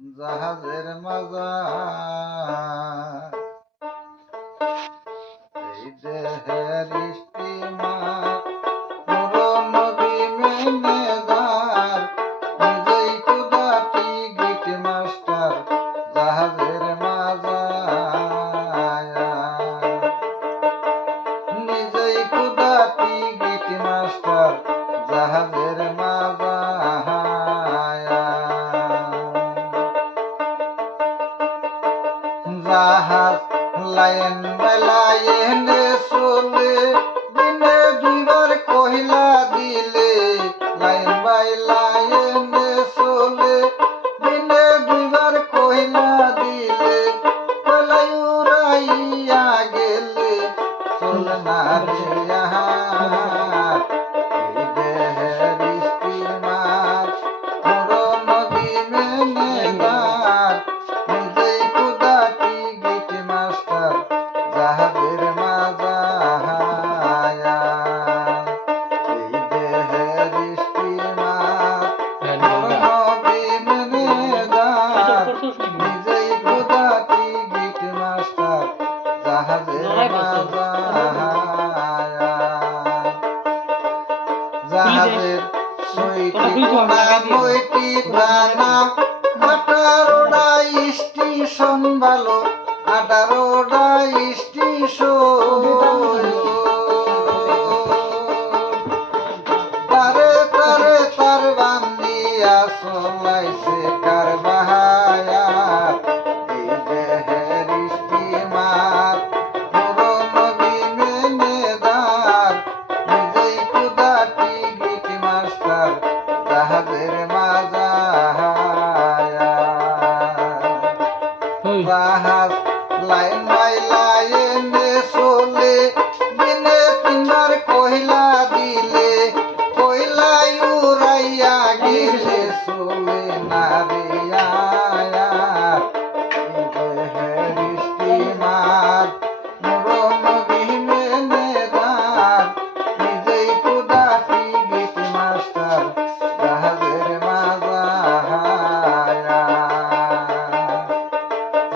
জাহাজের মাজা এই দেহের স্টিমার পুরো নদী মেনেজার নিজেই কুদাটি গিট মাস্টার জাহাজের মাজা নিজেই কুদাটি গিট মাস্টার জাহাজের মাজা জাহাজ লাইন বাই লাইনে চলে দিনে দুইবার কহিলা দিলে লাইন বাই লাইনে চলে দিনে দুইবার কহিলা দিলে কলাই উড়াইয়া গেলে চল না রে এই দেহের স্টিমার পুরো নদী মেনেজার নিজেই কুদাটি গিট মাস্টার জাহাজের মাজা এই দেহের স্টিমার নদী মেনেজার নিজেই কুদাটি গিট মাস্টার জাহাজের মাজা জাহাজের সইটি কোনা মইটি দানা 18টা স্টেশন ভালো 18টা স্টেশন তারে তারে তার বান্দিয়া চলাইছে কারবাহায়া এই দেহের স্টিমার পুরো নদী মেনেজার নিজেই কুদাটি গিট মাস্টার জাহাজের মাজা জাহাজ লাইন বাই লাইনে চলে দিনে তিনবার কহিলা দিলে কইলাই উড়াইয়া গেলে চলে না রে এই দেহের স্টিমার পুরো নদী মেনেজার নিজেই কুদাটি গিট মাস্টার জাহাজের মাজা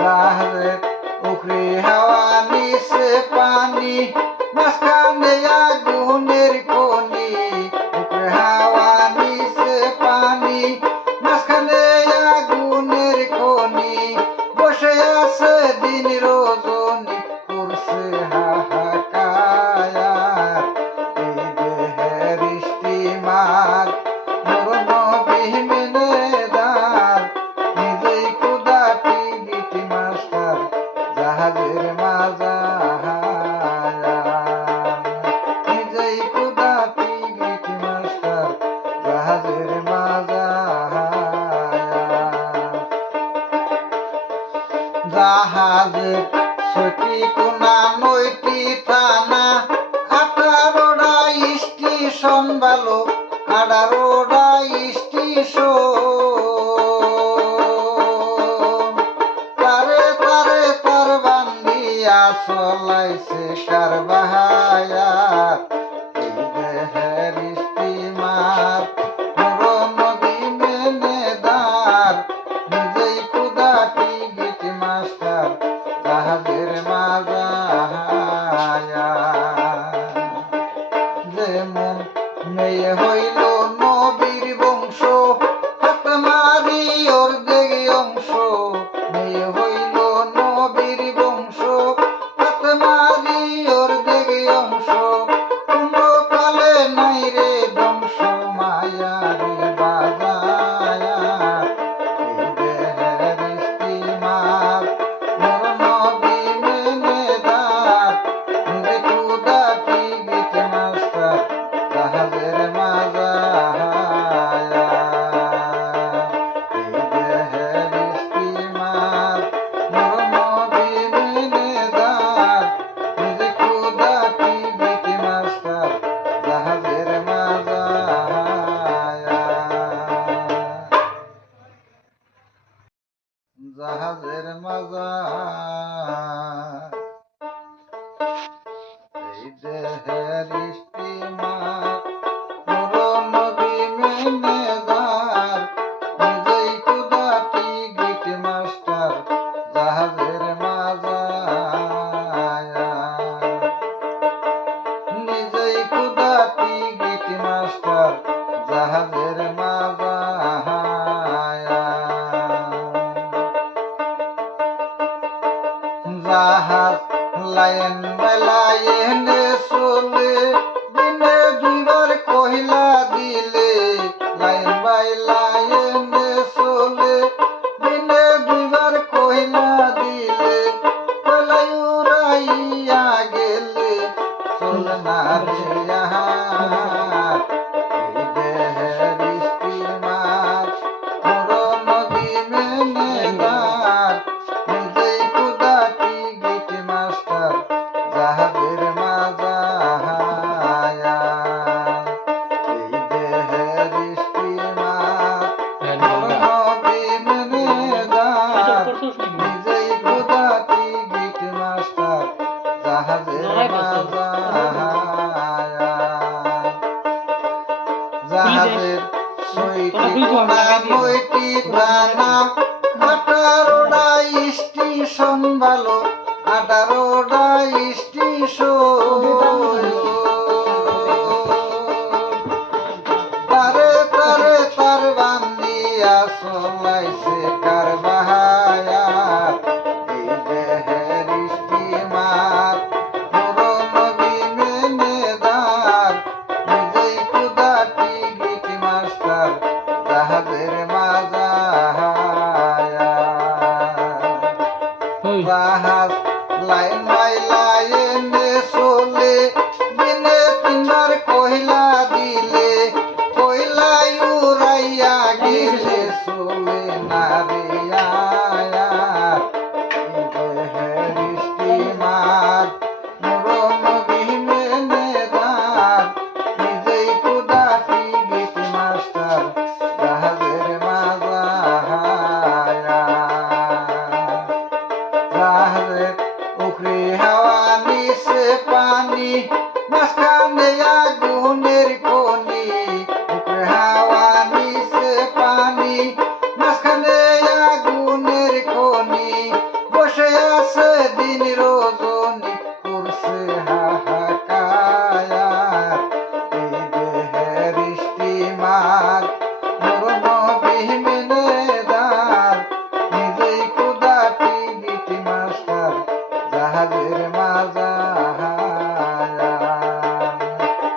জাহাজের উখরি হাওয়া নিচে পানি মাঝখানে আগুনের খনি উখরি হাওয়া নিচে পানি মাঝখানে আগুনের খনি বসে আছে দিন রজনী করছে হাহাকার এই দেহের স্টিমার পুরো নদী মেনেজার নিজেই কুদাটি গিট মাস্টার জাহাজের মাজা নিজেই কুদাটি গিট মাস্টার জাহাজের মাজা জাহাজের ছয়টি কোনা 9টি থানা 18টা স্টেশন ভালো 18টা স্টেশন তারে তারে তার বান্দিয়া চলাইছে কারবাহায়া এই দেহের স্টিমার পুরো নদী মেনেজার নিজেই কুদাটি গিট মাস্টার জাহাজের মাজা যেমন মেয়ে হইল নবীর বংশ হাত মারি ওর দেগে অংশ মেয়ে হইল নবীর বংশ হাত মারি ওর দেগে অংশ কোনো কালে নাই রে বংশ মায়া রে বাজায়া এই দেহের স্টিমার পুরো নদী মেনেজার নিজে কুদাটি গিট মাস্টার জাহাজের মাজা এই দেহের স্টিমার পুরো নদী মেনেজার নিজে কুদাটি গিট মাস্টার জাহাজের মাজা জাহাজের মাজা এই দেহের স্টিমার পুরো নদী মেনেজার নিজেই কুদাটি গিট লাইন বাই লাইনে চলে দিনে দুইবার কহিলা দিলে লাইন বাই লাইনে চলে দিনে দুইবার কহিলা দিলে কলাই উড়াইয়া গেলে চল না রে আহার এই দেহের স্টিমার পুরন দিনে দার নিজেই কুদাটি গিট মাস্টার জাহাজের মাজাহায়া এই দেহের স্টিমার পুরন দিনে দার নিজেই কুদাটি গিট মাস্টার জাহাজের মাজাহায়া জাহাজের সইটি কোনা নইটি প্রাণা 18টা স্টেশন ভালো 18টা স্টেশন তারে তারে তার বান্দিয়া চলাইছে কার বাহায়া এই দেহের স্টিমার পুরন দিনে দার নিজেই কুদাটি গিট মাস্টার জাহাজের মাজাহায়া জাহাজ লাইন বাই লাইনে চলে দিনে তিনবার কহিলা দিলে কইলাই উড়াইয়া গেলে চলে না রে আয়ার এই দেহের স্টিমার পুরন দিনে দার নিজেই কুদাটি গিট মাস্টার জাহাজের মাজাহায়া জাহাজের উপরে হাওয়া নিচে পানি মাঝখানে আগুনের খনি উপরে হাওয়া নিচে পানি মাঝখানে আগুনের খনি বসে আছে দিন রজনী করছে হাহাকার এই দেহের স্টিমার মরণ বিহীনে দার নিজেই কুদাটি গিট মাস্টার জাহাজের মাজাহায়া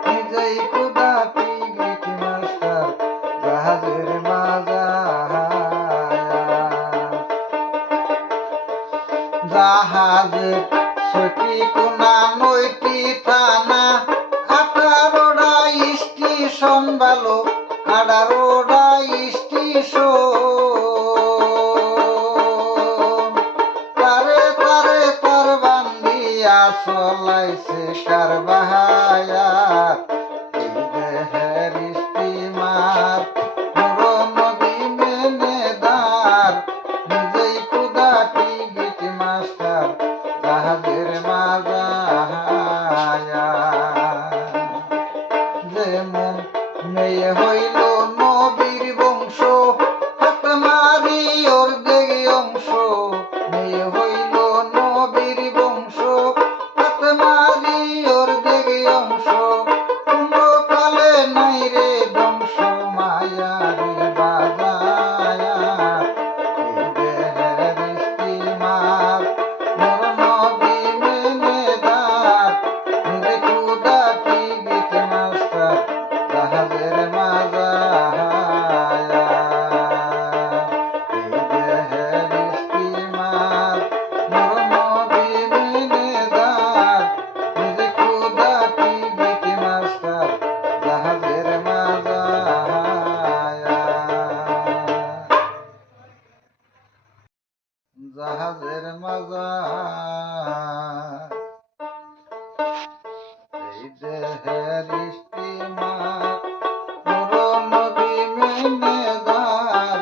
নিজেই কুদাটি গিট মাস্টার জাহাজের মাজাহায়া জাহাজের সইটি কোনা নইটি থানা 18টা স্টেশন ভালো 18টা স্টেশন তারে তারে তার বান্দিয়া চলাইছে কার বাহায়া এই দেহের স্টিমার পুরন দিনে দার নিজেই কুদাটি গিট মাস্টার জাহাজের মাজাহায়া যেমন মেয়ে হইল নবীর বংশ হাত মারি ওর দেগে অংশ মেয়ে হইল নবীর বংশ হাত মারি ওর দেগে অংশ কোনো কালে নাই রে বংশ মায়া রে বাজায়া এই দেহের স্টিমার মরণ দিনে দার নিজে কুদাটি গিট মাস্টার জাহাজের মাজাহায়া এই দেহের স্টিমার মরণ দিনে দার নিজে কুদাটি গিট মাস্টার জাহাজের মাজাহায়া জাহাজের মাজার এই দেহের স্টিমার পুরন দিনে দার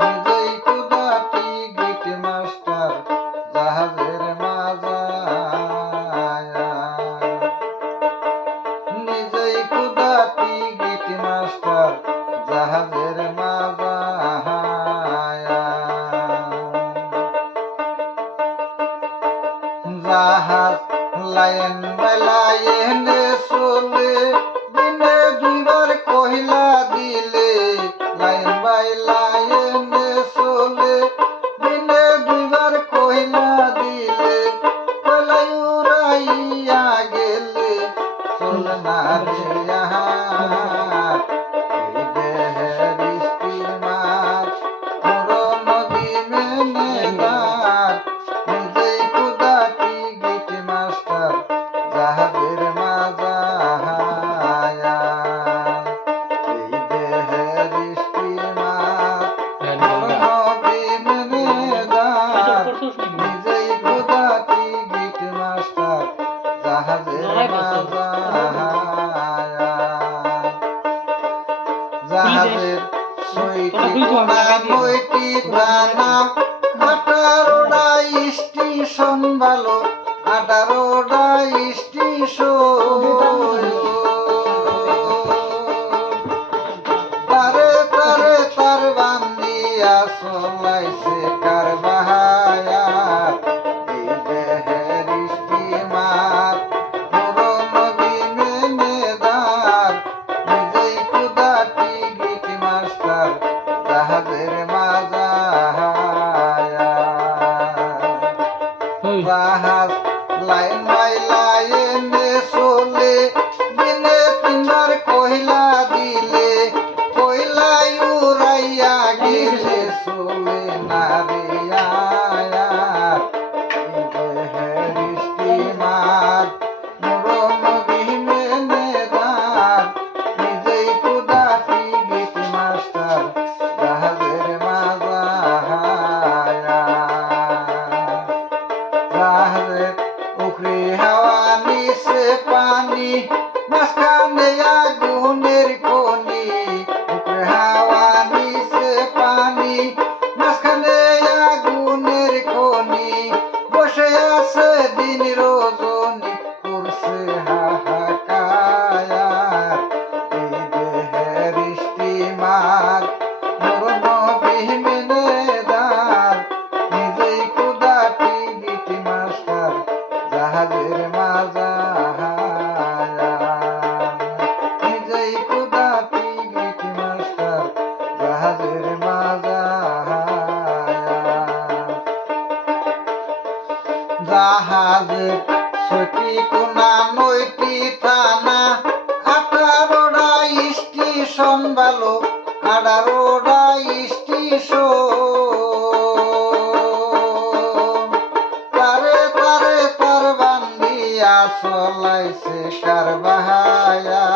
নিজেই কুদাটি গিট মাস্টার জাহাজের মাজাহায়া নিজেই কুদাটি গিট মাস্টার জাহাজের মাজাহায়া জাহাজ লাইন বাই লাইনে চলে দিনে দুইবার কহিলা দিলে লাইন বাই লাইনে চলে দিনে দুইবার কহিলা দিলে কলাই উড়া না 18টা স্টেশন ভালো 18টা স্টেশন তারে তারে তার বান্দিয়া চলাইছে কার বাহায়া এই দেহের স্টিমার পুরনো বিমেদার নিজেই খুদা টিকিট মাস্টার জাহাজের মাজায়া জাহাজ লাইন বাই লাইনে চলে দিনে 3বার কয়লা দিলে কয়লা উড়াইয়া গেলে চলে না রে আয়ার এই দেহের স্টিমার পুরনো বিমেদার নিজেই খুদা টিকিট মাস্টার জাহাজের মাজায়া জাহাজের উপরে হাওয়া নিচে পানি মাঝখানে আগুনের খনি উপরে হাওয়া নিচে পানি মাঝখানে আগুনের খনি বসে আছে দিন রজনী করছে হাহাকার এই দেহের স্টিমার পুরনো বিমেদার নিজেই খুদা টিকিট মাস্টার জাহাজের মাজায়া নিজেই খুদা টিকিট মাস্টার জাহাজের মাজায়া জাহাজের ছয়টি কোনা 9টি থানা 18টা স্টেশন ভালো 18টা স্টেশন তারে তারে তার বান্দিয়া চলাইছে কার বাহায়া